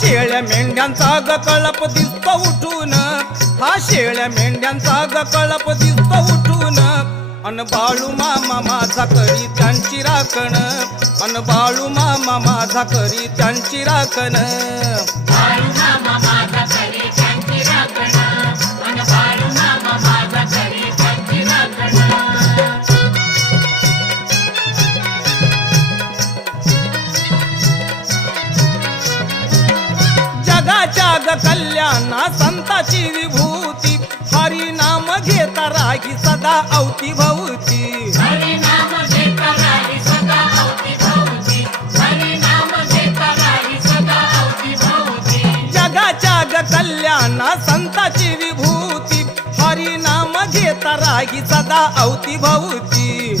शेळ्या मेंढ्यांचा ग कळप दिसतो उठून, हा शेळ्या मेंढ्यांचा ग कळप दिसतो उठून, अन बाळू मामा माझा करी त्यांची राखण, अन बाळू मामा माझा करी त्यांची राखण. बाळू मामा माझा करी त्यांची राखण, अन बाळू मामा माझा करी त्यांची राखण. जगाच्या ग कल्याणा संताची विभूती, हरी नाम घेता राही सदा अवतीभवती. हरी नाम घेता राही सदा अवतीभवती, हरी नाम घेता राही सदा अवतीभवती. जगाच्या ग कल्याणा संताची विभूती, हरी नाम घेता राही सदा अवतीभवती.